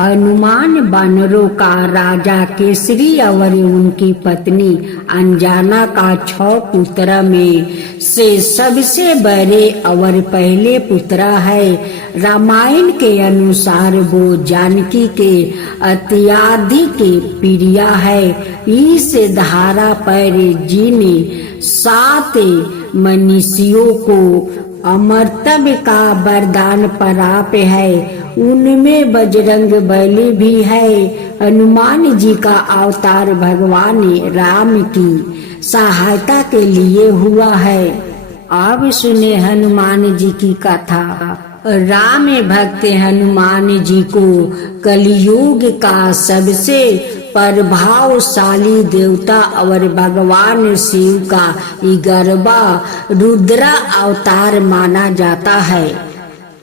हनुमान वानरों का राजा केसरी और उनकी पत्नी अंजना का 6 पुत्र में से सबसे बड़े और पहले पुत्र है। रामायण के अनुसार वो जानकी के अत्याधिक प्रिय है। इस धारा पर जिन 7 मनीषियों को अमरत्व का वरदान प्राप्त है उनमें बजरंग बली भी है। हनुमान जी का अवतार भगवान राम की सहायता के लिए हुआ है। अब सुने हनुमान जी की कथा। राम भक्त हनुमान जी को कलयुग का सबसे प्रभावशाली देवता और भगवान शिव का 11वां रुद्र अवतार माना जाता है।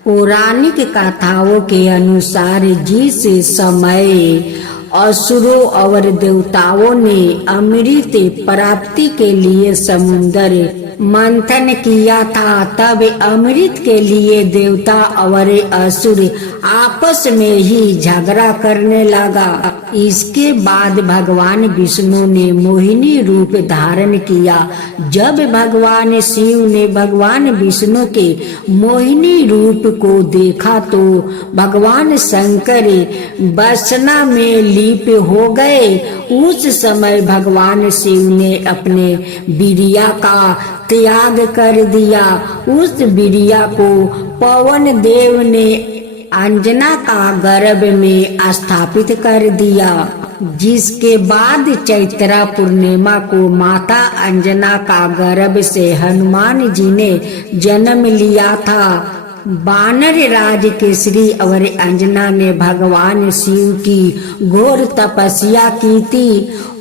पौराणिक कथाओं के अनुसार जिस समय असुरों और देवताओं ने अमृत प्राप्ति के लिए समुद्र मंथन किया था, तब अमृत के लिए देवता और असुर आपस में ही झगड़ा करने लगा। इसके बाद भगवान विष्णु ने मोहिनी रूप धारण किया। जब भगवान शिव ने भगवान विष्णु के मोहिनी रूप को देखा तो भगवान शंकर वासना में लीप हो गए। उस समय भगवान शिव ने अपने वीर्य का त्याग कर दिया। उस वीर्य को पवन देव ने अंजना का गर्भ में स्थापित कर दिया, जिसके बाद चैत्र पूर्णिमा को माता अंजना का गर्भ से हनुमान जी ने जन्म लिया था। वानर राज केसरी और अंजना ने भगवान शिव की घोर तपस्या की थी।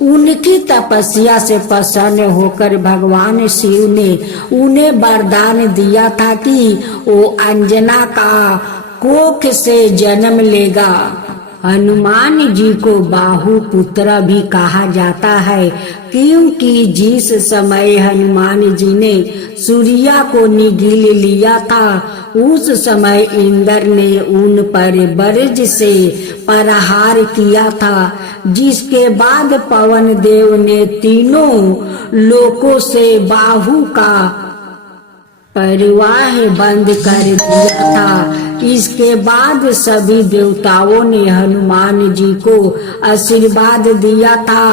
उनकी तपस्या से प्रसन्न होकर भगवान शिव ने उन्हें वरदान दिया था कि वो अंजना का कोख से जन्म लेगा। हनुमान जी को बाहु पुत्र भी कहा जाता है, क्योंकि जिस समय हनुमान जी ने सूर्य को निगल लिया था उस समय इंद्र ने उन पर वज्र से प्रहार किया था, जिसके बाद पवन देव ने तीनों लोकों से बाहु का प्रवाह बंद कर दिया था। इसके बाद सभी देवताओं ने हनुमान जी को आशीर्वाद दिया था।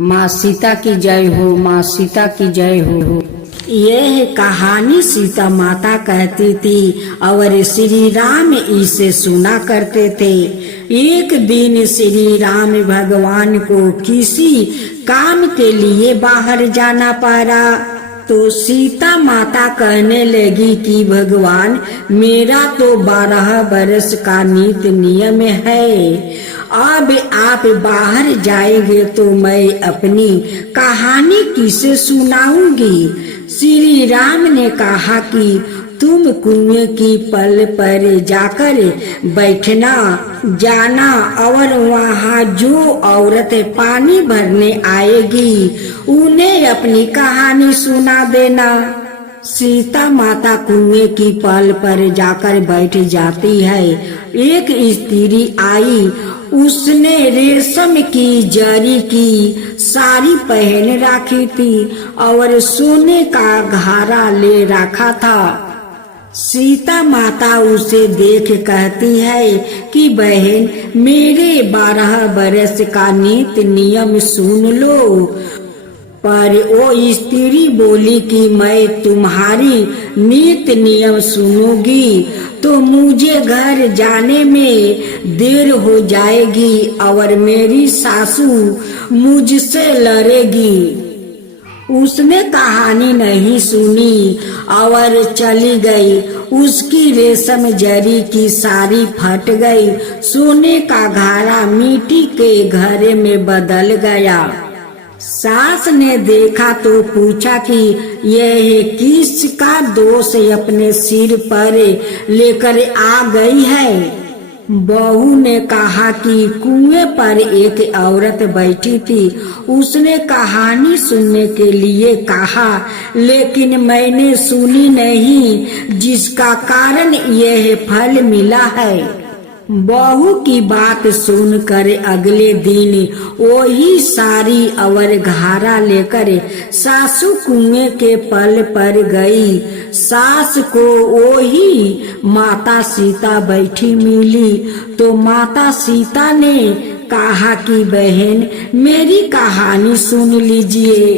माँ सीता की जय हो, माँ सीता की जय हो। यह कहानी सीता माता कहती थी और श्री राम इसे सुना करते थे। एक दिन श्री राम भगवान को किसी काम के लिए बाहर जाना पड़ा तो सीता माता कहने लगी कि भगवान, मेरा तो 12 वर्ष का नित्य नियम है। अब आप बाहर जाएंगे तो मैं अपनी कहानी किसे सुनाऊंगी। श्री राम ने कहा कि तुम कुएं की पल पर जाकर बैठना जाना और वहाँ जो औरत पानी भरने आएगी उन्हें अपनी कहानी सुना देना। सीता माता कुएं की पल पर जाकर बैठ जाती है। एक स्त्री आई, उसने रेशम की जरी की साड़ी पहन रखी थी और सोने का घारा ले रखा था। सीता माता उसे देख कहती है कि बहन, मेरे 12 वर्ष का नित्य नियम सुन लो। पर वो स्त्री बोली कि मैं तुम्हारी नित्य नियम सुनूंगी तो मुझे घर जाने में देर हो जाएगी और मेरी सासू मुझसे लड़ेगी। उसने कहानी नहीं सुनी और चली गई। उसकी रेशम जरी की साड़ी फट गई। सोने का घारा मिट्टी के घड़े में बदल गया। सास ने देखा तो पूछा कि यह किसका दोष अपने सिर पर लेकर आ गई है। बहू ने कहा कि कुएं पर एक औरत बैठी थी, उसने कहानी सुनने के लिए कहा, लेकिन मैंने सुनी नहीं, जिसका कारण यह फल मिला है। बहू की बात सुनकर अगले दिन वही सारी अवर घारा लेकर सासू कुएं के पल पर गई। सास को वही माता सीता बैठी मिली तो माता सीता ने कहा कि बहन मेरी कहानी सुन लीजिए।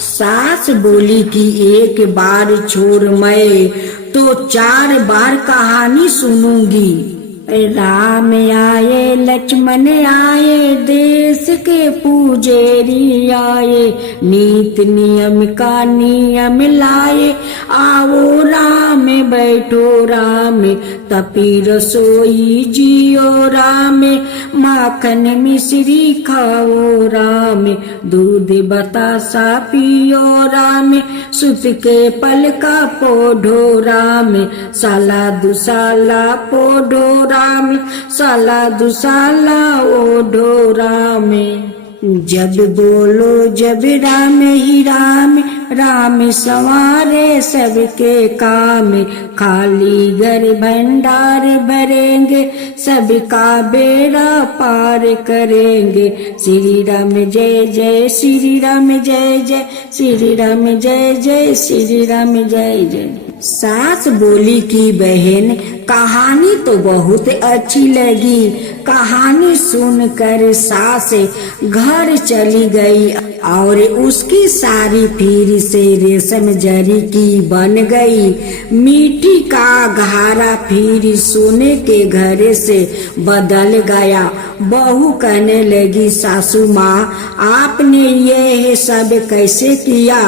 सास बोली कि एक बार छोड़ मैं तो 4 बार कहानी सुनूंगी। राम आए लक्ष्मण आए देश के पूजेरी आए, नीत नियम का नियम लाए, आओ राम बैठो राम, तपी रसोई जियो राम, माखन मिश्री खाओ राम, दूध बतासा पियो राम, सुत के पल का पोढ़ो राम, साला दुसाला पोढ़ो राम, साला दुसाला ओढ़ो राम। जब बोलो जब राम ही राम, राम संवारे सबके काम, खाली घर भंडार भरेंगे, सबका बेड़ा पार करेंगे। श्री राम जय जय श्री राम जय जय, श्री राम जय जय श्री राम जय जय। सास बोली कि बहन कहानी तो बहुत अच्छी लगी। कहानी सुनकर सास घर चली गई और उसकी साड़ी फिर से रेशम जरी की बन गई। मिट्टी का घारा फिर सोने के घड़े से बदल गया। बहू कहने लगी सासू माँ आपने ये सब कैसे किया।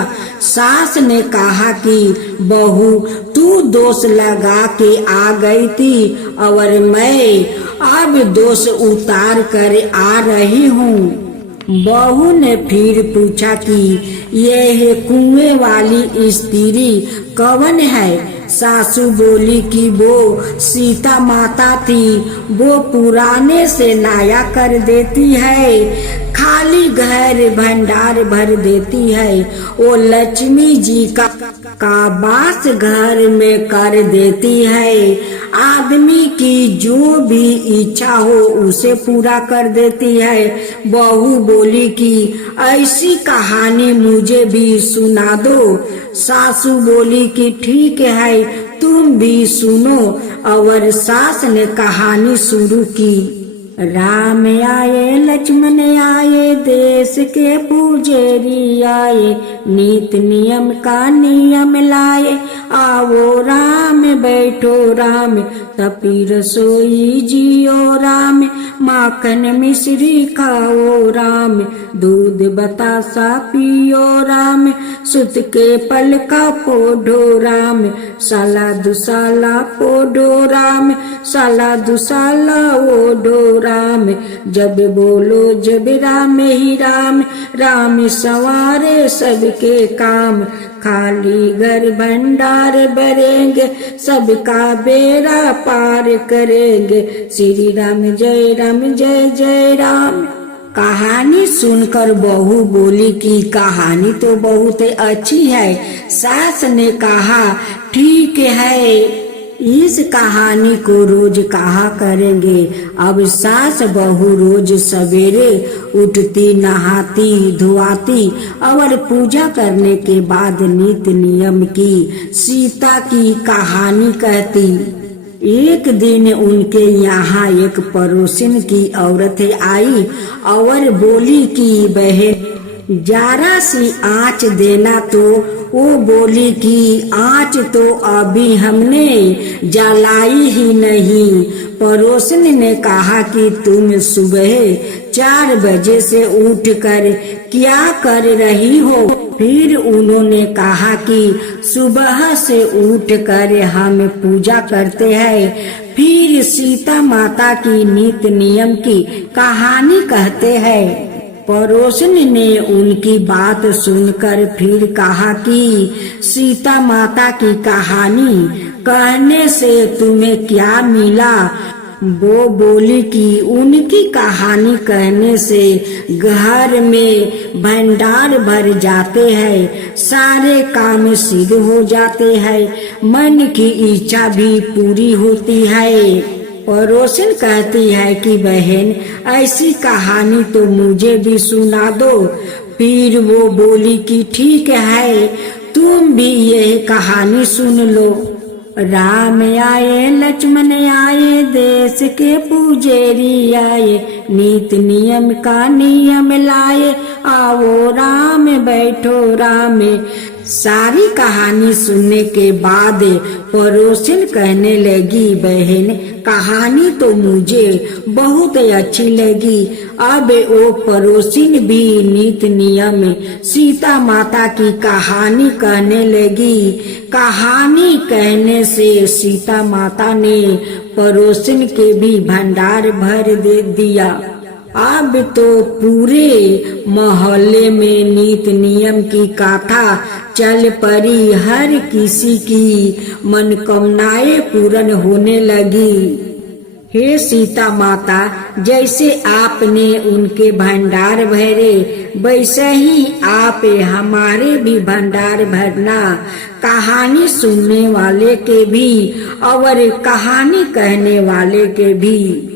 सास ने कहा कि बहू तू दोष लगा के आ गई थी और मैं अब दोष उतार कर आ रही हूँ। बहू ने फिर पूछा कि यह कुएं वाली स्त्री कौन है। सासू बोली कि वो सीता माता थी, वो पुराने से नया कर देती है, खाली घर भंडार भर देती है, वो लक्ष्मी जी का वास घर में कर देती है, आदमी की जो भी इच्छा हो उसे पूरा कर देती है। बहू बोली कि ऐसी कहानी मुझे भी सुना दो। सासू बोली कि ठीक है तुम भी सुनो और सास ने कहानी शुरू की। राम आए लक्ष्मण आए देश के पूजेरी आए, नीत नियम का नियम लाए, आओ राम बैठो राम, तपी रसोई जियो राम, माखन मिश्री खाओ राम, दूध बतासा पियो राम, सुत के पल का पोढ़ो राम, साला दुसाला पोढ़ो राम, साला दुसाला ओढ़ो राम। जब बोलो जब राम ही राम, राम संवारे सबके काम, खाली घर भंडार भरेंगे, सबका बेड़ा पार करेंगे। श्री राम जय जय राम। कहानी सुनकर बहू बोली कि कहानी तो बहुत अच्छी है। सास ने कहा ठीक है इस कहानी को रोज कहा करेंगे। अब सास बहू रोज सवेरे उठती, नहाती धुआती और पूजा करने के बाद नित्य नियम की सीता की कहानी कहती। एक दिन उनके यहाँ एक पड़ोसिन की औरत आई और बोली कि बहन जरा सी आँच देना। तो वो बोली कि आँच तो अभी हमने जलाई ही नहीं। पड़ोसन ने कहा कि तुम सुबह 4 बजे से उठकर क्या कर रही हो। फिर उन्होंने कहा कि सुबह से उठकर हम पूजा करते हैं, फिर सीता माता की नित्य नियम की कहानी कहते हैं। पड़ोसन ने उनकी बात सुनकर फिर कहा कि सीता माता की कहानी कहने से तुम्हें क्या मिला। वो बोली कि उनकी कहानी कहने से घर में भंडार भर जाते हैं, सारे काम सिद्ध हो जाते हैं, मन की इच्छा भी पूरी होती है। पड़ोसन कहती है कि बहन ऐसी कहानी तो मुझे भी सुना दो। फिर वो बोली कि ठीक है, तुम भी यह कहानी सुन लो। राम आए लक्ष्मण आए, देश के पुजेरी आए, नीत नियम का नियम लाए, आओ राम बैठो राम। सारी कहानी सुनने के बाद पड़ोसन कहने लगी, बहन कहानी तो मुझे बहुत अच्छी लगी। अब वो पड़ोसिन भी नीत नियम सीता माता की कहानी कहने लगी। कहानी कहने से सीता माता ने पड़ोसिन के भी भंडार भर दे दिया। अब तो पूरे मोहल्ले में नीत नियम की गाथा चल पड़ी। हर किसी की मनोकामनाएं पूर्ण होने लगी। हे सीता माता, जैसे आपने उनके भंडार भरे, वैसे ही आप हमारे भी भंडार भरना। कहानी सुनने वाले के भी और कहानी कहने वाले के भी।